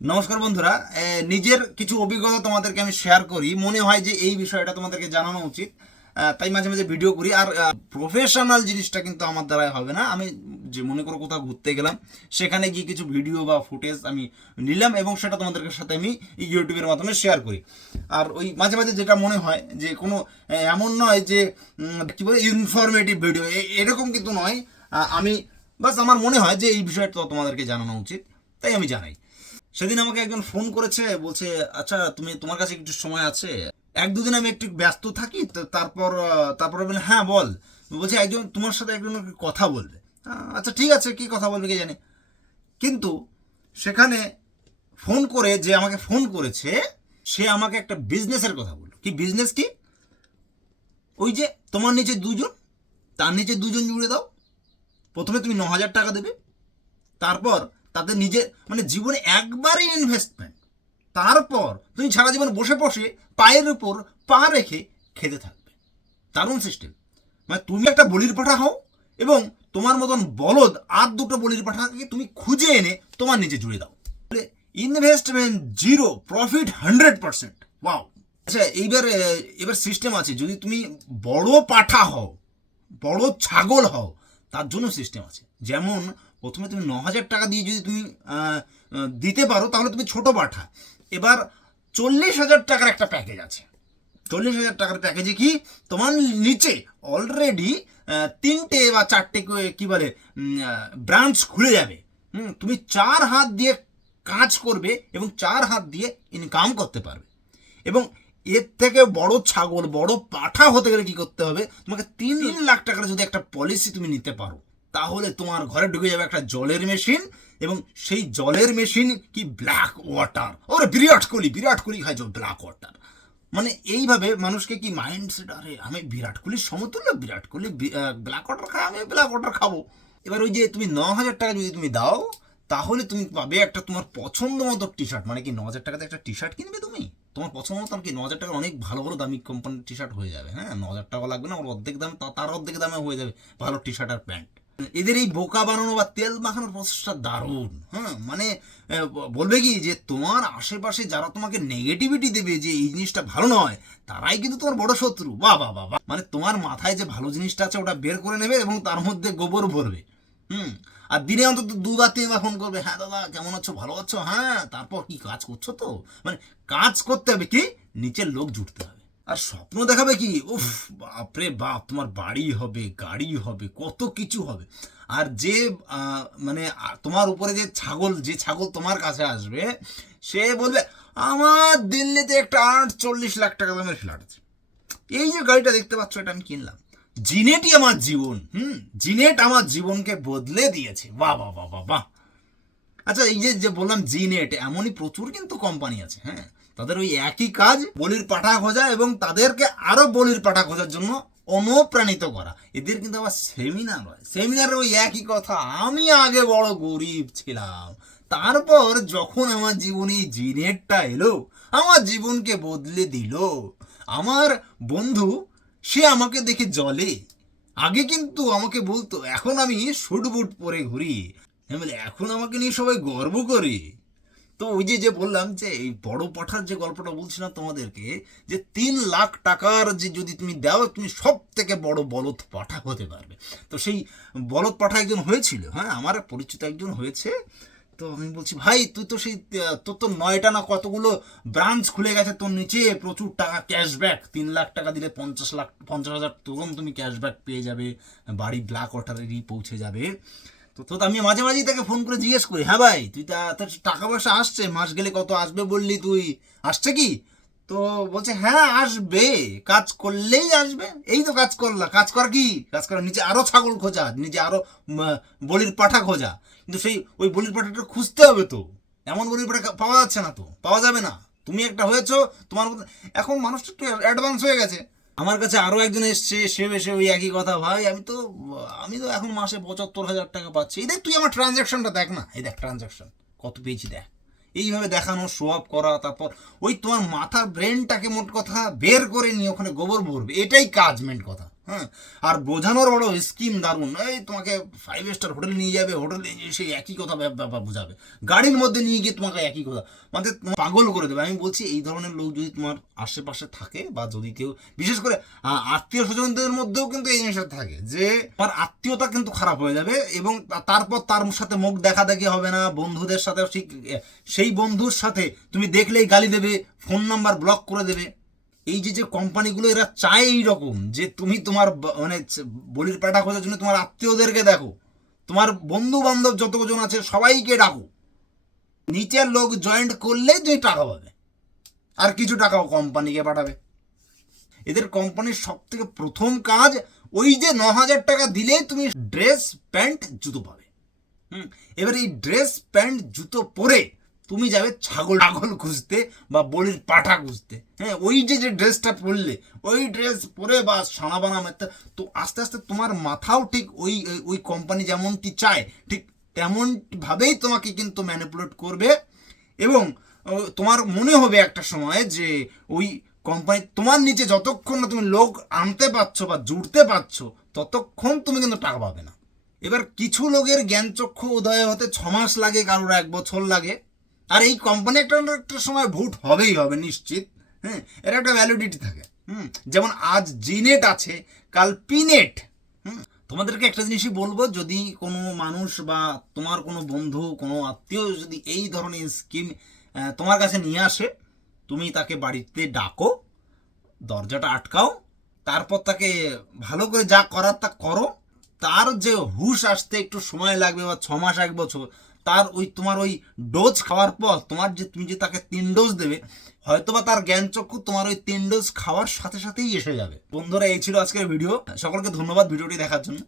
নমস্কার বন্ধুরা, নিজের কিছু অভিজ্ঞতা তোমাদেরকে আমি শেয়ার করি। মনে হয় যে এই বিষয়টা তোমাদেরকে জানানো উচিত, তাই মাঝে মাঝে ভিডিও করি। আর প্রফেশনাল জিনিসটা কিন্তু আমার দ্বারাই হবে না। আমি যে মনে করো কোথাও ঘুরতে গেলাম, সেখানে গিয়ে কিছু ভিডিও বা ফুটেজ আমি নিলাম এবং সেটা তোমাদের সাথে আমি ইউটিউবের মাধ্যমে শেয়ার করি। আর ওই মাঝে মাঝে যেটা মনে হয় যে কোনো এমন নয় যে কি বলে ইনফরমেটিভ ভিডিও, এরকম কিন্তু নয়। আমি বাস আমার মনে হয় যে এই বিষয়টা তোমাদেরকে জানানো উচিত, তাই আমি জানাই। সেদিন আমাকে একজন ফোন করেছে, বলছে আচ্ছা তোমার কাছে একটু সময় আছে? এক দুদিন আমি একটু ব্যস্ত থাকি, তো তারপর বলে হ্যাঁ বল। বলছে একজন তোমার সাথে একজন কথা বলবে। আচ্ছা ঠিক আছে, কি কথা বলবে কে জানে। কিন্তু সেখানে ফোন করে যে আমাকে ফোন করেছে, সে আমাকে একটা বিজনেসের কথা বলল। কি বিজনেস? কি ওই যে তোমার নিচে দুজন, তার নিচে দুজন জুড়ে দাও। প্রথমে তুমি 9,000 টাকা দেবে, তারপর তাদের নিজে মানে জীবনে একবারই ইনভেস্টমেন্ট, তারপর তুমি সারা জীবন বসে বসে পায়ের উপর পা রেখে খেতে থাকবে। দারুণ সিস্টেম। মানে তুমি একটা বলির পাঠা হও এবং তোমার মতন বলদ আর দুটো বলির পাঠাকে তুমি খুঁজে এনে তোমার নিচে জুড়ে দাও। Investment zero, profit 100%। ওয়াও। আচ্ছা, এবার সিস্টেম আছে। যদি তুমি বড় পাঠা হও, বড় ছাগল হও, তার জন্য সিস্টেম আছে। যেমন প্রথমে তুমি 9,000 টাকা দিয়ে যদি তুমি দিতে পারো, তাহলে তুমি ছোট পাঠা। এবার 40,000 টাকার একটা প্যাকেজ আছে। 40,000 টাকার প্যাকেজে কি তোমার নিচে অলরেডি 3টে বা 4টে কি বলে ব্রাঞ্চ খুলে যাবে। তুমি 4 হাত দিয়ে কাজ করবে এবং 4 হাত দিয়ে ইনকাম করতে পারবে। এবং এর থেকে বড় ছাগল, বড় পাঠা হতে গেলে কি করতে হবে? তোমাকে 3 লাখ টাকার যদি একটা পলিসি তুমি নিতে পারো, তাহলে তোমার ঘরে ঢুকে যাবে একটা জলের মেশিন। এবং সেই জলের মেশিন কি ব্ল্যাক ওয়াটার। ওরে বিরাট কোহলি খায় ব্ল্যাক ওয়াটার। মানে এইভাবে মানুষকে কি মাইন্ডসেট, আরে আমি বিরাট কোহলির সমতুল্য, বিরাট কোহলি ব্ল্যাক ওয়াটার খায়, আমি ব্ল্যাক ওয়াটার খাবো। এবার ওই যে তুমি 9,000 টাকা যদি তুমি দাও, তাহলে তুমি পাবে একটা তোমার পছন্দ মতো টি শার্ট। মানে কি 9,000 টাকাতে একটা টি শার্ট কিনবে তুমি তোমার পছন্দ মতো। আর কি 9,000 টাকার অনেক ভালো ভালো দামি কোম্পানির টি শার্ট হয়ে যাবে। হ্যাঁ, 9,000 টাকা লাগবে না, ওর অর্ধেক দাম, তার অর্ধেক দামে হয়ে যাবে ভালো টি শার্ট আর প্যান্ট। এদের এই বোকা বানানো বা তেল মাখানোর প্রসেসটা দারুণ। হ্যাঁ, মানে বলবে কি যে তোমার আশেপাশে যারা তোমাকে নেগেটিভিটি দেবে যে এই জিনিসটা ভালো নয়, তারাই কিন্তু তোমার বড় শত্রু। বাহ বাহ বাহ। মানে তোমার মাথায় যে ভালো জিনিসটা আছে ওটা বের করে নেবে এবং তার মধ্যে গোবর ভরবে। আর দিনে অন্তত 2 বা 3 বার ফোন করবে, হ্যাঁ দাদা কেমন আছো, ভালো আছো, হ্যাঁ তারপর কি কাজ করছো? তো মানে কাজ করতে হবে কি, নিচের লোক জুটতে হবে। আর স্বপ্ন দেখাবে কি, উফ বাপরে বাপ, তোমার বাড়ি হবে, গাড়ি হবে, কত কিছু হবে। আর যে মানে তোমার উপরে যে ছাগল তোমার কাছে আসবে, সে বলবে আমার দিল্লিতে একটা 48 লাখ টাকা দামের ফ্ল্যাট আছে, এই যে গাড়িটা দেখতে পাচ্ছ এটা আমি কিনলাম, জিনেটই আমার জীবন। জিনেট আমার জীবনকে বদলে দিয়েছে। বাহ বাহ বাহ বাহ বাহ। আচ্ছা, এই যে যে বললাম জিনেট, এমনই প্রচুর কিন্তু কোম্পানি আছে। হ্যাঁ, তাদের ওই একই কাজ, বলির পাঠা খোঁজা এবং তাদেরকে আরো বলির পাঠা খোঁজার জন্য অনুপ্রাণিত করা। এদের কিন্তু আবার সেমিনার হয়, সেমিনারে ওই একই কথা, আমি আগে বড় গরিব ছিলাম, তারপর যখন আমার জীবনে এই জিনেটটা এলো, আমার জীবনকে বদলে দিল। আমার বন্ধু, সে আমাকে দেখে জলে। আগে কিন্তু আমাকে বলতো, এখন আমি শুট বুট পরে ঘুরি। আমি বলি এখন আমাকে নিয়ে সবাই গর্ব করে। তো ওই যে যে বললাম যে এই বড় পাঠার যে গল্পটা বলছিলাম তোমাদেরকে, যে 3 লাখ টাকার যে যদি তুমি দাও, তুমি সব থেকে বড় বলদ পাঠা হতে পারবে। তো সেই বলদ পাঠা একজন হয়েছিল। হ্যাঁ, আমার পরিচিত একজন হয়েছে। তো আমি বলছি ভাই, তুই তো সেই তোর তো 9টা না কতগুলো ব্রাঞ্চ খুলে গেছে, তোর নিচে প্রচুর টাকা ক্যাশব্যাক, 3 লাখ টাকা দিলে 50,000 তুরন্ত তুমি ক্যাশব্যাক পেয়ে যাবে, বাড়ি ব্ল্যাক ওয়াটারেরই পৌঁছে যাবে। তো আমি মাঝে মাঝেই তাকে ফোন করে জিজ্ঞেস করি, হ্যাঁ ভাই তুই তোর টাকা পয়সা আসছে, মাস গেলে কত আসবে বললি তুই, আসছে কি? তো বলছে হ্যাঁ আসবে, কাজ করলেই আসবে। এই তো কাজ করলা, কাজ কর কি, কাজ করার নিচে আরো ছাগল খোঁজা, নিচে আরো বলির পাঠা খোঁজা। কিন্তু সেই ওই বলির পাঠাটা খুঁজতে হবে তো, এমন বলির পাঠা পাওয়া যাচ্ছে না, তো পাওয়া যাবে না। তুমি একটা হয়েছো, তোমার এখন মানুষটা একটু অ্যাডভান্স হয়ে গেছে। আমার কাছে আরো একজন এসছে, সে এসে ওই একই কথা, ভাই আমি তো এখন মাসে 75,000 টাকা পাচ্ছি। এই দেখ তুই আমার ট্রানজাকশনটা দেখ না, এই দেখ ট্রানজাকশন কত পেয়েছি দেখ। এইভাবে দেখানো, শো অফ করা, তারপর ওই তোমার মাথার ব্রেনটাকে মোট কথা বের করে নিয়ে ওখানে গোবর ভরবে, এটাই কাজ, মেন কথা। হ্যাঁ, আর বোঝানোর বড় স্কিম দারুণ, এই তোমাকে 5 স্টার হোটেলে নিয়ে যাবে, হোটেলে সেই একই কথা ব্যাপার বোঝাবে, গাড়ির মধ্যে নিয়ে গিয়ে তোমাকে একই কথা, মানে পাগল করে দেবে। আমি বলছি এই ধরনের লোক যদি তোমার আশেপাশে থাকে, বা যদি কেউ বিশেষ করে আত্মীয় স্বজনদের মধ্যেও কিন্তু এই জিনিসটা থাকে যে তোমার আত্মীয়তা কিন্তু খারাপ হয়ে যাবে, এবং তারপর তার সাথে মুখ দেখা দেখি হবে না, বন্ধুদের সাথে ঠিক সেই বন্ধুর সাথে তুমি দেখলেই গালি দেবে, ফোন নাম্বার ব্লক করে দেবে। এই যে কোম্পানিগুলো এরা চায় এই রকম যে তুমি তোমার মানে বলির পাঠা খোঁজার জন্য তোমার আত্মীয়দেরকে দেখো, তোমার বন্ধু বান্ধব যতজন আছে সবাইকে ডাকো, নিচের লোক জয়েন্ট করলে তুমি টাকা পাবে, আর কিছু টাকাও কোম্পানিকে পাঠাবে। এদের কোম্পানির সব থেকে প্রথম কাজ ওই যে 9,000 টাকা দিলে তুমি ড্রেস প্যান্ট জুতো পাবে। এবার এই ড্রেস প্যান্ট জুতো পরে তুমি যাবে ছাগল খুঁজতে বা বলির পাঠা খুঁজতে। হ্যাঁ, ওই যে ড্রেসটা পরলে, ওই ড্রেস পরে বা সানা বানা মারতে, তো আস্তে আস্তে তোমার মাথাও ঠিক ওই ওই কোম্পানি যেমনটি চায় ঠিক তেমন ভাবেই তোমাকে কিন্তু ম্যানিপুলেট করবে, এবং তোমার মনে হবে একটা সময় যে ওই কোম্পানি তোমার নিচে যতক্ষণ না তুমি লোক আনতে পারছো বা জুড়তে পারছো ততক্ষণ তুমি কিন্তু টাকা পাবে না। এবার কিছু লোকের জ্ঞানচক্ষু উদয় হতে 6 মাস লাগে, কারোর 1 বছর লাগে, আর এই কোম্পানি একটা সময় ভোট হবেই হবে নিশ্চিত। হ্যাঁ, এর একটা ভ্যালিডিটি থাকে। যেমন আজ জিনেট আছে, কাল পিনেট। তোমাদেরকে একটা জিনিসই বলবো, যদি কোনো মানুষ বা তোমার কোনো বন্ধু, কোনো আত্মীয় যদি এই ধরনের স্কিম তোমার কাছে নিয়ে আসে, তুমি তাকে বাড়িতে ডাকো, দরজাটা আটকাও, তারপর তাকে ভালো করে যা করার তা করো। তার যে হুশ আসতে একটু সময় লাগবে, বা 6 মাস 1 বছর, তার ওই তোমার ওই ডোজ খাওয়ার পর তুমি যে তাকে 3 ডোজ দেবে, হয়তোবা তার জ্ঞানচক্ষু তোমার ওই 3 ডোজ খাওয়ার সাথে সাথেই এসে যাবে। বন্ধুরা, এই ছিল আজকের ভিডিও। সকলকে ধন্যবাদ ভিডিওটি দেখার জন্য।